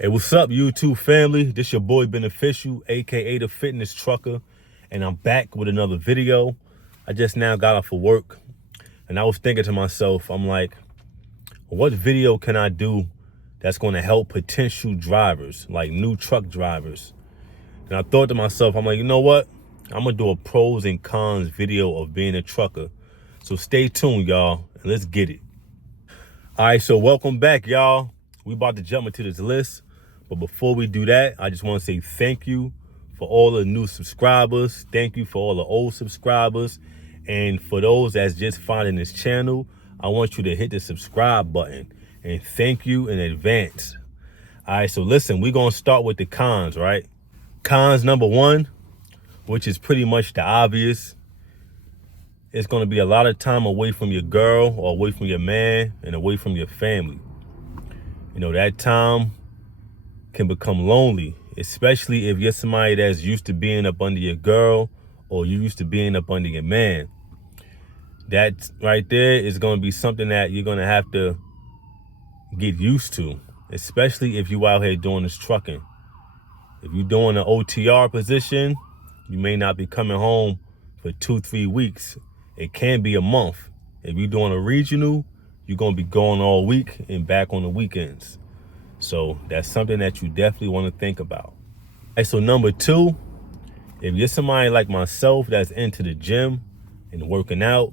Hey, what's up, YouTube family? This your boy Beneficial, aka the Fitness Trucker, and I'm back with another video. I just now got off of work, and I was thinking to myself, I'm like, what video can I do that's going to help potential drivers, like new truck drivers? And I thought to myself, I'm like, you know what? I'm gonna do a pros and cons video of being a trucker. So stay tuned, y'all, and let's get it. All right, so welcome back, y'all. We about to jump into this list. But before we do that, I just want to say thank you for all the new subscribers. Thank you for all the old subscribers. And for those that's just finding this channel, I want you to hit the subscribe button. And thank you in advance. All right, so listen, we're going to start with the cons, right? Cons number one, which is pretty much the obvious. It's going to be a lot of time away from your girl or away from your man and away from your family. You know, that time can become lonely, especially if you're somebody that's used to being up under your girl or you used to being up under your man. That right there is going to be something that you're going to have to get used to, especially if you out here doing this trucking. If you're doing an OTR position, you may not be coming home for 2-3 weeks. It can be a month. If you're doing a regional, you're going to be going all week and back on the weekends. So that's something that you definitely want to think about. All right, so number two, if you're somebody like myself that's into the gym and working out,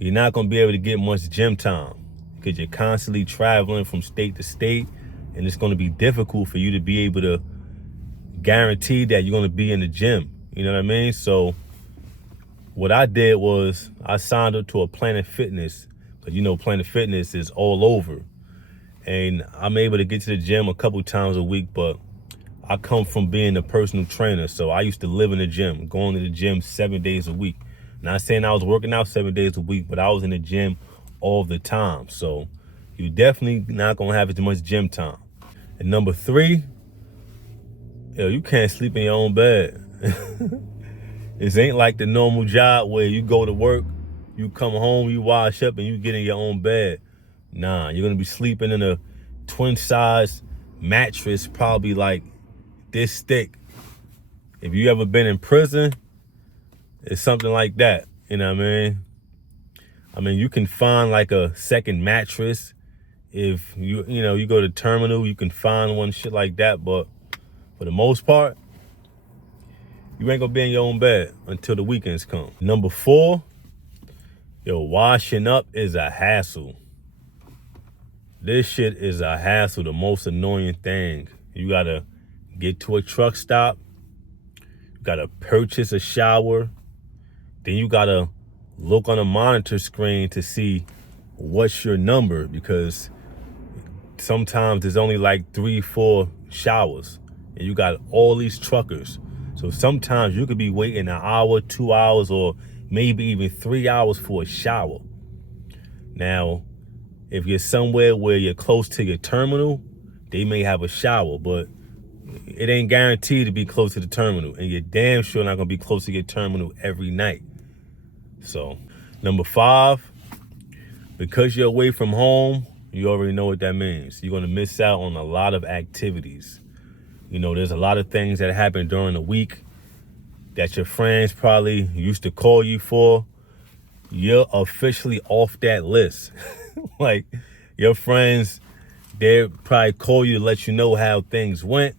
you're not going to be able to get much gym time because you're constantly traveling from state to state, and it's going to be difficult for you to be able to guarantee that you're going to be in the gym. You know what I mean? So what I did was I signed up to a Planet Fitness, because you know Planet Fitness is all over. And I'm able to get to the gym a couple times a week, but I come from being a personal trainer. So I used to live in the gym, going to the gym 7 days a week. Not saying I was working out 7 days a week, but I was in the gym all the time. So you're definitely not going to have as much gym time. And number three, you can't sleep in your own bed. It ain't like the normal job where you go to work, you come home, you wash up, and you get in your own bed. Nah, you're gonna be sleeping in a twin size mattress, probably like this thick. If you ever been in prison, it's something like that. You know what I mean? You can find like a second mattress. If you go to terminal, you can find one, shit like that. But for the most part, you ain't gonna be in your own bed until the weekends come. Number four, washing up is a hassle. This shit is a hassle, the most annoying thing. You gotta get to a truck stop, you gotta purchase a shower, then you gotta look on a monitor screen to see what's your number, because sometimes there's only like 3-4 showers and you got all these truckers. So sometimes you could be waiting an hour, 2 hours, or maybe even 3 hours for a shower. Now, if you're somewhere where you're close to your terminal, they may have a shower, but it ain't guaranteed to be close to the terminal, and you're damn sure not gonna be close to your terminal every night. So, number five, because you're away from home, you already know what that means. You're gonna miss out on a lot of activities. You know, there's a lot of things that happen during the week that your friends probably used to call you for. You're officially off that list. Like, your friends, they probably call you to let you know how things went.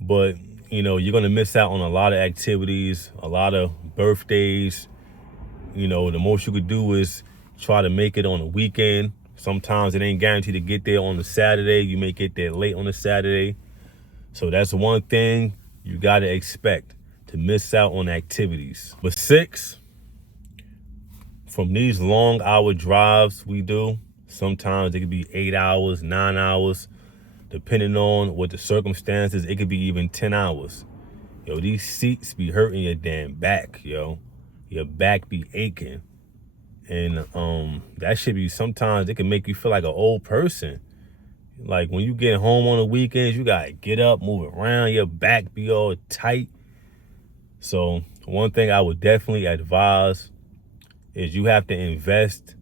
But, you're going to miss out on a lot of activities, a lot of birthdays. The most you could do is try to make it on a weekend. Sometimes it ain't guaranteed to get there on the Saturday. You may get there late on the Saturday. So that's one thing you got to expect, to miss out on activities. But six, from these long hour drives we do, sometimes it could be 8 hours, 9 hours, depending on what the circumstances. It could be even 10 hours. These seats be hurting your damn back, Your back be aching. And that should be, sometimes it can make you feel like an old person. Like when you get home on the weekends, you gotta get up, move around, your back be all tight. So one thing I would definitely advise is you have to invest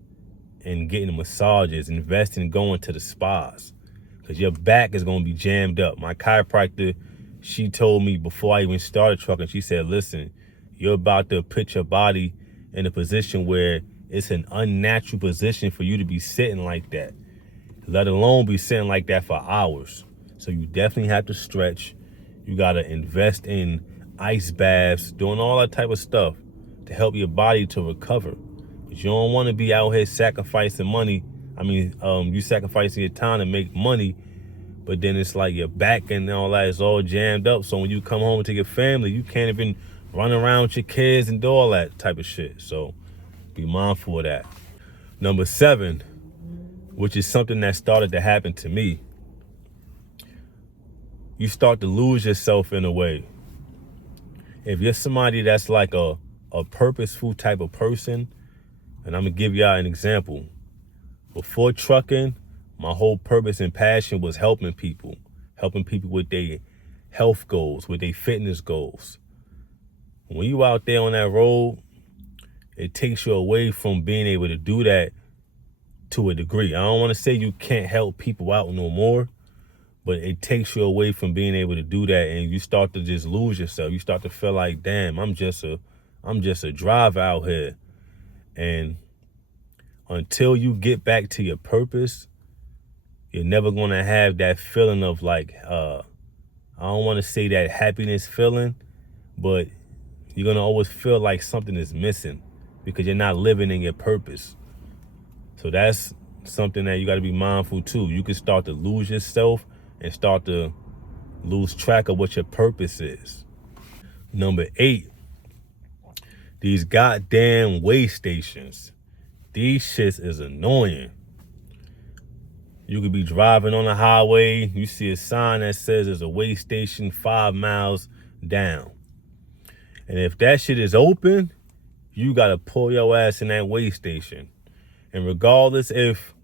in getting massages, invest in going to the spas. because your back is going to be jammed up. My chiropractor, she told me before I even started trucking, she said, listen, you're about to put your body in a position where it's an unnatural position for you to be sitting like that, let alone be sitting like that for hours. So you definitely have to stretch. You got to invest in ice baths, doing all that type of stuff to help your body to recover. But you don't want to be out here sacrificing money. You sacrificing your time to make money, but then it's like your back and all that is all jammed up. So when you come home to your family, you can't even run around with your kids and do all that type of shit. So be mindful of that. Number 7, which is something that started to happen to me. You start to lose yourself in a way. If you're somebody that's like a purposeful type of person, and I'm gonna give y'all an example. Before trucking, my whole purpose and passion was helping people with their health goals, with their fitness goals. When you out there on that road, it takes you away from being able to do that to a degree. I don't want to say you can't help people out no more, but it takes you away from being able to do that, and you start to just lose yourself. You start to feel like, damn, I'm just a driver out here. And until you get back to your purpose, you're never going to have that feeling of like, I don't want to say that happiness feeling, but you're going to always feel like something is missing because you're not living in your purpose. So that's something that you got to be mindful too. You can start to lose yourself and start to lose track of what your purpose is. Number 8, these goddamn weigh stations. These shits is annoying. You could be driving on the highway, you see a sign that says there's a weigh station 5 miles down. And if that shit is open, you gotta pull your ass in that weigh station. And regardless if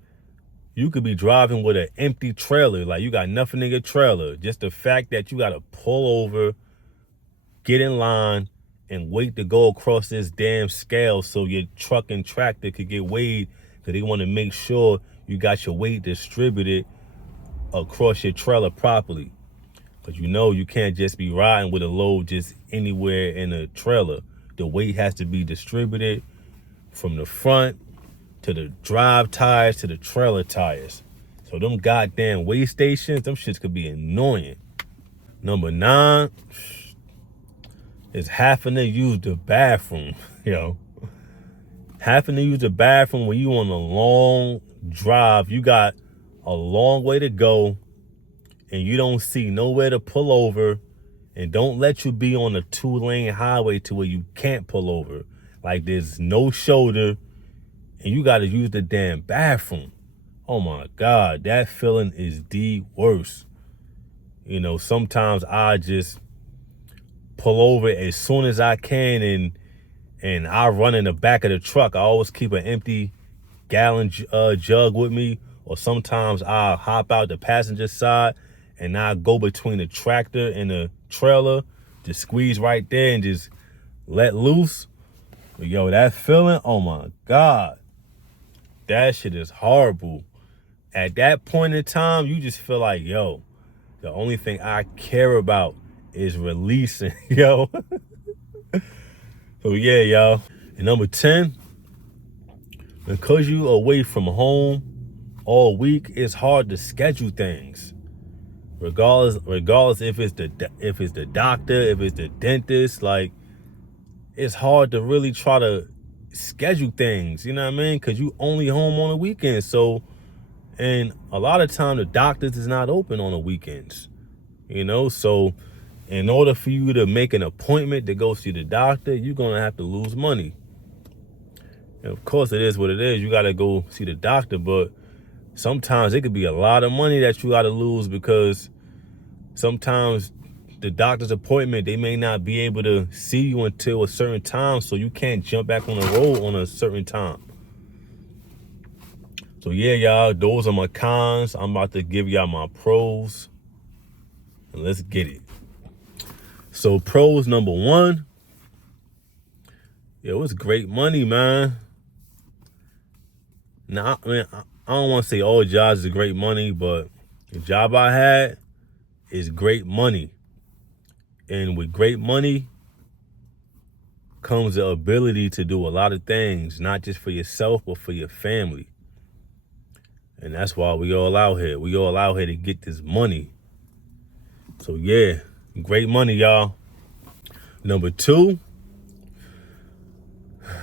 you could be driving with an empty trailer, like you got nothing in your trailer, just the fact that you gotta pull over, get in line, and wait to go across this damn scale so your truck and tractor could get weighed, because they want to make sure you got your weight distributed across your trailer properly. Because you can't just be riding with a load just anywhere in a trailer. The weight has to be distributed from the front to the drive tires to the trailer tires. So them goddamn weigh stations, them shits could be annoying. Number 9 is having to use the bathroom, Having to use the bathroom when you on a long drive, you got a long way to go, and you don't see nowhere to pull over, and don't let you be on a 2-lane highway to where you can't pull over. Like there's no shoulder, and you got to use the damn bathroom. Oh my God, that feeling is the worst. Sometimes I just pull over as soon as I can, and I run in the back of the truck. I always keep an empty gallon jug with me, or sometimes I'll hop out the passenger side and I go between the tractor and the trailer, just squeeze right there and just let loose. But that feeling, oh my God, that shit is horrible. At that point in time, you just feel like, the only thing I care about is releasing, So yeah, y'all. And number 10, because you away from home all week, it's hard to schedule things. Regardless if it's the doctor, if it's the dentist, like it's hard to really try to schedule things, you know what I mean? Because you only home on the weekends. So, and a lot of time the doctors is not open on the weekends, So in order for you to make an appointment to go see the doctor, you're going to have to lose money. And of course, it is what it is. You got to go see the doctor, but sometimes it could be a lot of money that you got to lose, because sometimes the doctor's appointment, they may not be able to see you until a certain time, so you can't jump back on the road on a certain time. So yeah, y'all, those are my cons. I'm about to give y'all my pros, and let's get it. So pros number 1, it's great money, man. Now, I don't want to say all jobs is great money, but The job I had is great money. And with great money comes the ability to do a lot of things, not just for yourself, but for your family. And that's why we all out here. We all out here to get this money. So yeah, great money, y'all. Number 2,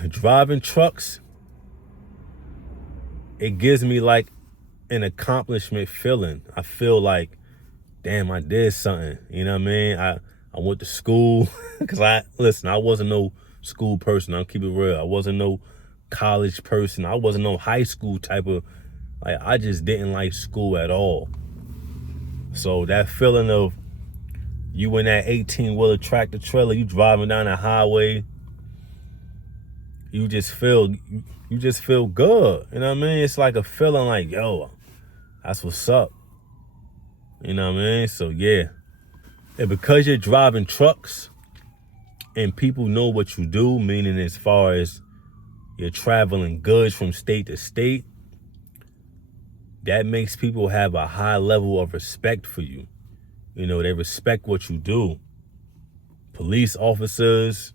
driving trucks. It gives me like an accomplishment feeling. I feel like, damn, I did something. You know what I mean? I went to school because I wasn't no school person. I'll keep it real. I wasn't no college person. I wasn't no high school type of, like, I just didn't like school at all. So that feeling of you in that 18-wheeler tractor trailer, you driving down the highway, you just feel good. You know what I mean? It's like a feeling like, yo, that's what's up. You know what I mean? So yeah. And because you're driving trucks and people know what you do, meaning as far as you're traveling goods from state to state, that makes people have a high level of respect for you. You know, they respect what you do. Police officers,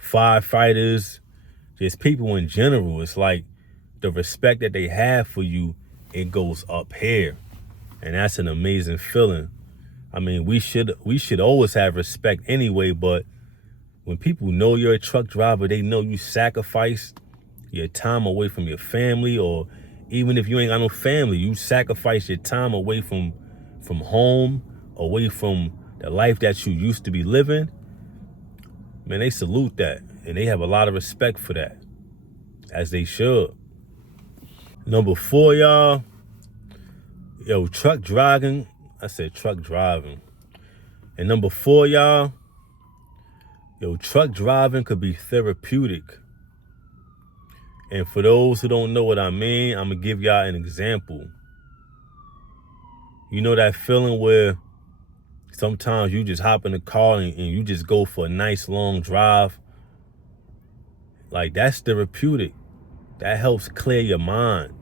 firefighters, just people in general. It's like the respect that they have for you, it goes up here. And that's an amazing feeling. I mean, we should always have respect anyway, but when people know you're a truck driver, they know you sacrifice your time away from your family, or even if you ain't got no family, you sacrifice your time away from home, away from the life that you used to be living. Man, they salute that, and they have a lot of respect for that, as they should. Number 4, y'all. Yo, truck driving. I said truck driving. And number 4, y'all. Yo, truck driving could be therapeutic. And for those who don't know what I mean, I'm going to give y'all an example. You know that feeling where sometimes you just hop in the car and you just go for a nice long drive? Like, that's therapeutic. That helps clear your mind.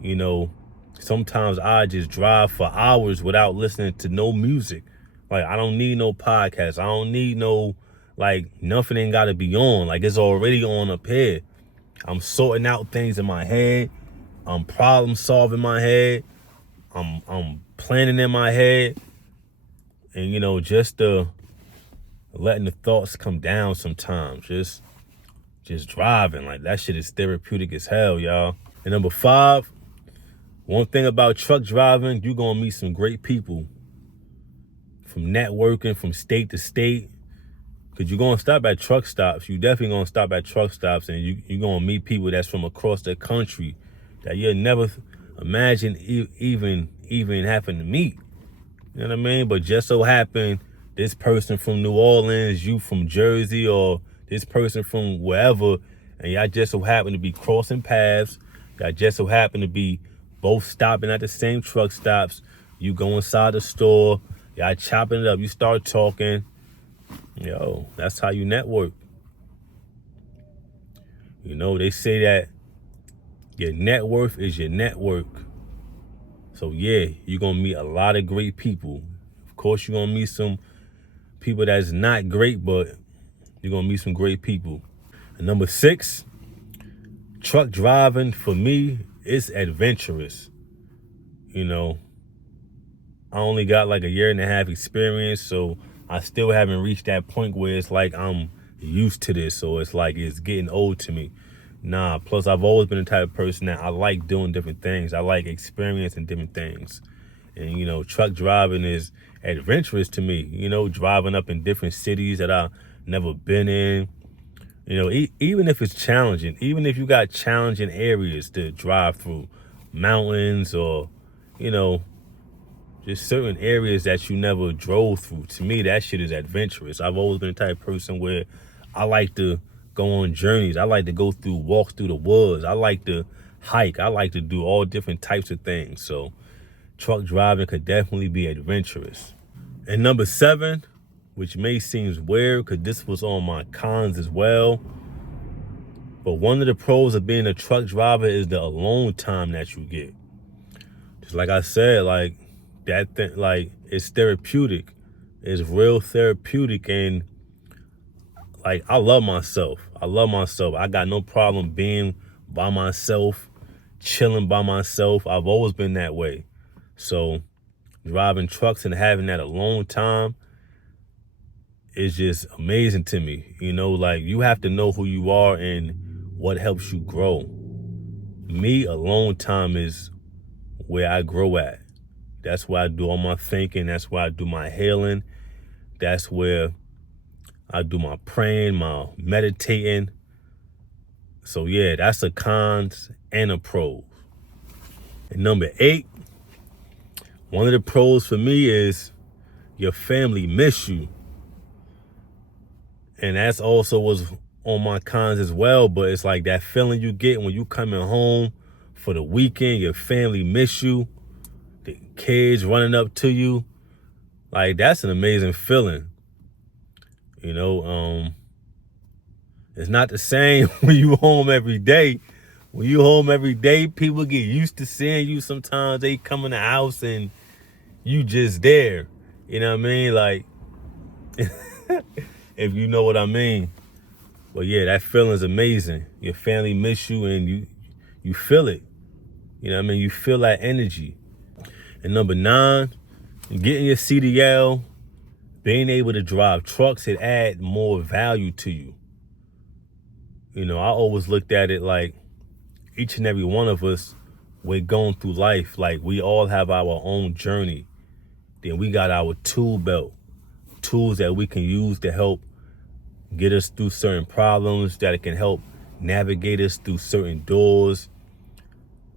You know, sometimes I just drive for hours without listening to no music. Like, I don't need no podcast. I don't need no, like, nothing ain't got to be on. Like, it's already on up here. I'm sorting out things in my head. I'm problem solving in my head. I'm planning in my head. And, you know, just letting the thoughts come down sometimes. Just driving. Like, that shit is therapeutic as hell, y'all. And number 5, one thing about truck driving, you're going to meet some great people. From networking, from state to state. Because you're going to stop at truck stops. You definitely going to stop at truck stops, and you're going to meet people that's from across the country that you'll never imagine even having to meet. You know what I mean? But just so happen, this person from New Orleans, you from Jersey, or this person from wherever, and y'all just so happen to be crossing paths. Y'all just so happen to be both stopping at the same truck stops. You go inside the store. Y'all chopping it up. You start talking. Yo, that's how you network. You know, they say that your net worth is your network. So yeah, you're going to meet a lot of great people. Of course, you're going to meet some people that's not great, but you're going to meet some great people. And number 6, truck driving for me is adventurous. You know, I only got like a 1.5 year experience, so I still haven't reached that point where it's like I'm used to this, so it's like it's getting old to me. Nah, plus I've always been the type of person that I like doing different things. I like experiencing different things. And, you know, truck driving is adventurous to me. You know, driving up in different cities that I've never been in. You know, even if it's challenging, even if you got challenging areas to drive through, mountains or, you know, just certain areas that you never drove through. To me, that shit is adventurous. I've always been the type of person where I like to go on journeys. I like to go through walks through the woods. I like to hike. I like to do all different types of things. So truck driving could definitely be adventurous. And number 7, which may seem weird because this was on my cons as well, but one of the pros of being a truck driver is the alone time that you get. just like I said, like that thing, like it's therapeutic. It's real therapeutic. And like, I love myself. I got no problem being by myself, chilling by myself. I've always been that way. So driving trucks and having that alone time is just amazing to me. You know, like, you have to know who you are and what helps you grow. Me, alone time is where I grow at. That's where I do all my thinking. That's where I do my healing. That's where I do my praying, my meditating. So yeah, that's a cons and a pros. And number 8, one of the pros for me is your family miss you. And that's also was on my cons as well. But it's like that feeling you get when you coming home for the weekend, your family miss you, the kids running up to you. Like, that's an amazing feeling. You know, it's not the same when you home every day. When you home every day, people get used to seeing you. Sometimes they come in the house and you just there. You know what I mean? Like, if you know what I mean. But yeah, that feeling's amazing. Your family miss you and you feel it. You know what I mean? You feel that energy. And number 9, getting your CDL, being able to drive trucks, it adds more value to you. You know, I always looked at it like each and every one of us, we're going through life. Like, we all have our own journey. Then we got our tool belt, tools that we can use to help get us through certain problems, that it can help navigate us through certain doors.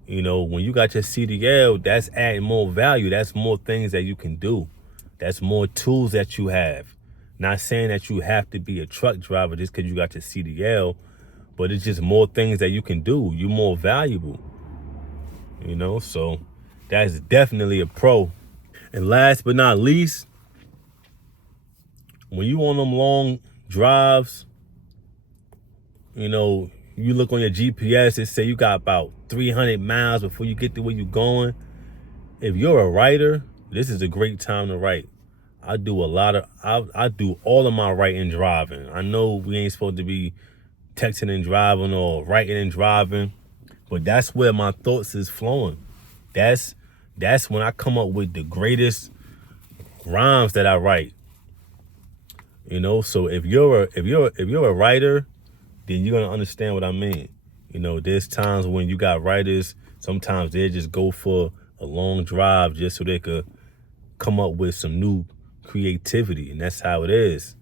You know, when you got your CDL, that's adding more value. That's more things that you can do. That's more tools that you have. Not saying that you have to be a truck driver just because you got your CDL, but it's just more things that you can do. You're more valuable. You know, so that's definitely a pro. And last but not least, when you on them long drives, you know, you look on your GPS, it say you got about 300 miles before you get to where you're going. If you're a writer, this is a great time to write. I do all of my writing and driving. I know we ain't supposed to be texting and driving or writing and driving, but that's where my thoughts is flowing. That's when I come up with the greatest rhymes that I write. You know, so if you're a writer, then you're gonna understand what I mean. You know, there's times when you got writers, sometimes they just go for a long drive just so they could come up with some new creativity, and that's how it is.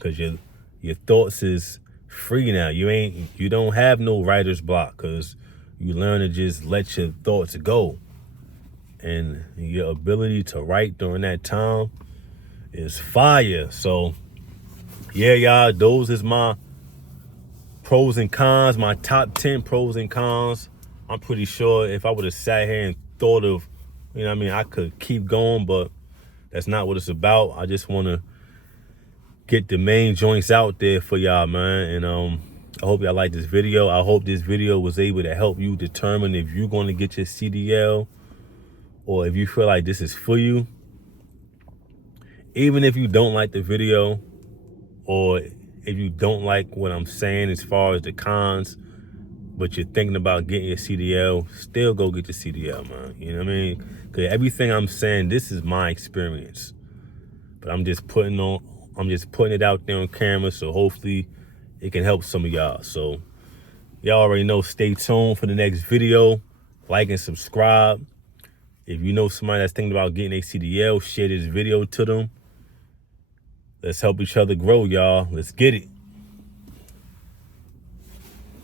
Cause your thoughts is free now. You don't have no writer's block, cause you learn to just let your thoughts go. And your ability to write during that time is fire. So yeah, y'all, those is my pros and cons, my top 10 pros and cons. I'm pretty sure if I would have sat here and thought of, you know what I mean, I could keep going, but that's not what it's about. I just want to get the main joints out there for y'all, man. And I hope y'all like this video. I hope this video was able to help you determine if you're going to get your CDL or if you feel like this is for you. Even if you don't like the video, or if you don't like what I'm saying as far as the cons, but you're thinking about getting your CDL, still go get your CDL, man. You know what I mean? Because everything I'm saying, this is my experience. But I'm just putting it out there on camera, so hopefully it can help some of y'all. So y'all already know, stay tuned for the next video. Like and subscribe. If you know somebody that's thinking about getting a CDL, share this video to them. Let's help each other grow, y'all. Let's get it.